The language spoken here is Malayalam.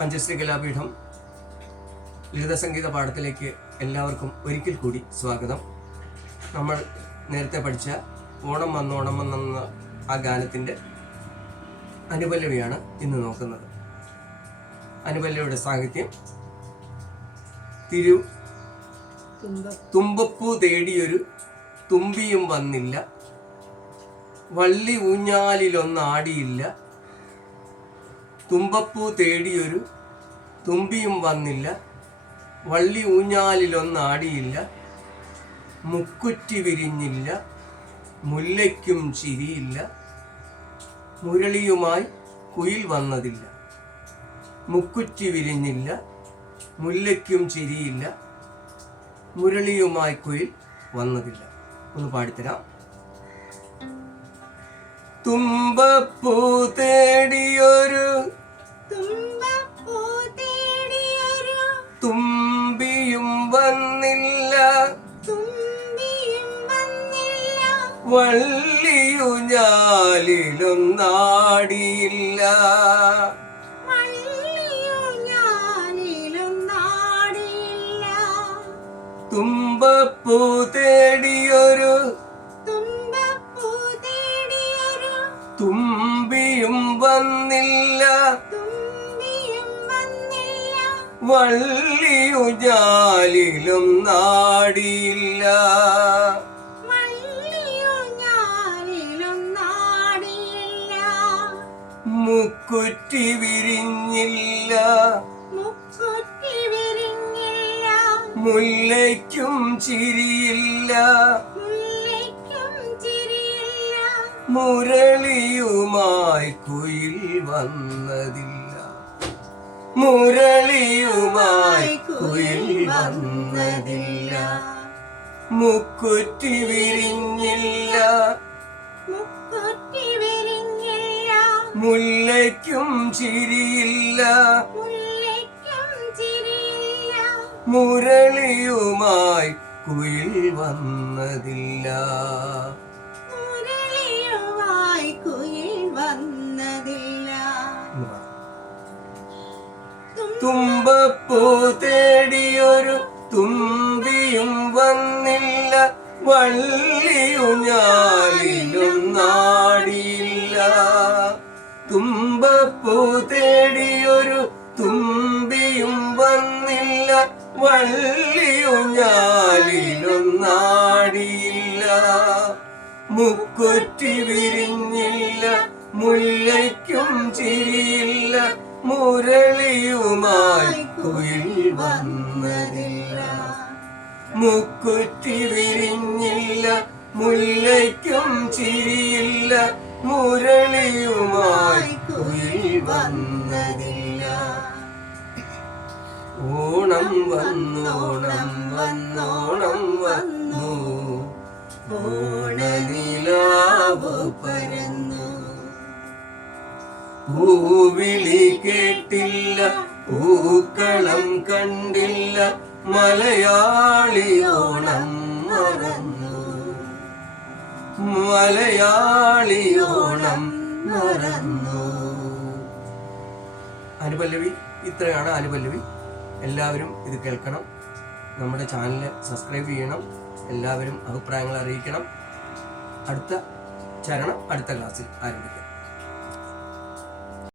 പഞ്ചശ്രീ കലാപീഠം ലളിത സംഗീത പാഠത്തിലേക്ക് എല്ലാവർക്കും ഒരിക്കൽ കൂടി സ്വാഗതം. നമ്മൾ നേരത്തെ പഠിച്ച ഓണം വന്നെന്ന ആ ഗാനത്തിൻ്റെ അനുപല്ലവിയാണ് ഇന്ന് നോക്കുന്നത്. അനുപല്ലവിയുടെ സാഹിത്യം തുമ്പപ്പൂ തേടിയൊരു തുമ്പിയും വന്നില്ല, വള്ളി ഊഞ്ഞാലിലൊന്നാടിയില്ല. തുമ്പപ്പൂ തേടിയൊരു തുമ്പിയും വന്നില്ല, വള്ളി ഊഞ്ഞാലിലൊന്നാടിയില്ല. മുക്കുറ്റി വിരിഞ്ഞില്ല, മുല്ലയ്ക്കും ചിരിയില്ല, മുരളിയുമായി കുയിൽ വന്നതില്ല. മുക്കുറ്റി വിരിഞ്ഞില്ല, മുല്ലയ്ക്കും ചിരിയില്ല, മുരളിയുമായി കുയിൽ വന്നതില്ല. ഒന്ന് പാടിത്തരാം. തുമ്പപ്പൂ തേടിയൊരു തുമ്പിയും വന്നില്ല, വള്ളിയുഞ്ഞാലിലൊന്നാടിയില്ല. തുമ്പപ്പൂ തേടിയൊരു തുമ്പിയും വന്നില്ല, വള്ളിയുഞ്ഞാലിലൊന്നാടിയില്ല. മുക്കുറ്റി വിരിഞ്ഞില്ല, മുല്ലയ്ക്കും ചിരിയില്ല, മുരളിയുമായി കുയിൽ വന്നതില്ല. മുരളിയുമായി കുയിൽ വന്നതില്ല. മുക്കുറ്റി വിരിഞ്ഞില്ല, മുല്ലയ്ക്കും ചിരിയില്ല, മുരളിയുമായി കുയിൽ വന്നതില്ല. തുമ്പപ്പൂ തേടിയൊരു തുമ്പിയും വന്നില്ല, വള്ളിയുഞ്ഞാലിലൊന്നാടിയില്ല. തുമ്പപ്പൂ തേടിയൊരു തുമ്പിയും വന്നില്ല, വള്ളിയുഞ്ഞാലിലൊന്നാടിയില്ല. മുക്കുറ്റി വിരിഞ്ഞില്ല, മുല്ലയ്ക്കും ചിരിയില്ല, മുരളിയുമായി കുയിൽ വന്നതില്ല. മുക്കുറ്റി വിരിഞ്ഞില്ല, മുല്ലയ്ക്കും ചിരിയില്ല, മുരളിയുമായി കുയിൽ വന്നതില്ല. ഓണം വന്നോണം വന്നോണം വന്നു, ഓണനിലാവ് പരന്നു. പൂവിളി കേട്ടില്ല, പൂക്കളം കണ്ടില്ല, മലയാളി ഓണം മറന്നു. മലയാളി ഓണം മറന്നു. അനുപല്ലവി ഇത്രയാണ് അനുപല്ലവി. എല്ലാവരും ഇത് കേൾക്കണം. നമ്മുടെ ചാനൽ സബ്സ്ക്രൈബ് ചെയ്യണം. എല്ലാവരും അഭിപ്രായങ്ങൾ അറിയിക്കണം. അടുത്ത ചരണം അടുത്ത ക്ലാസ്സിൽ ആരംഭിക്കാം.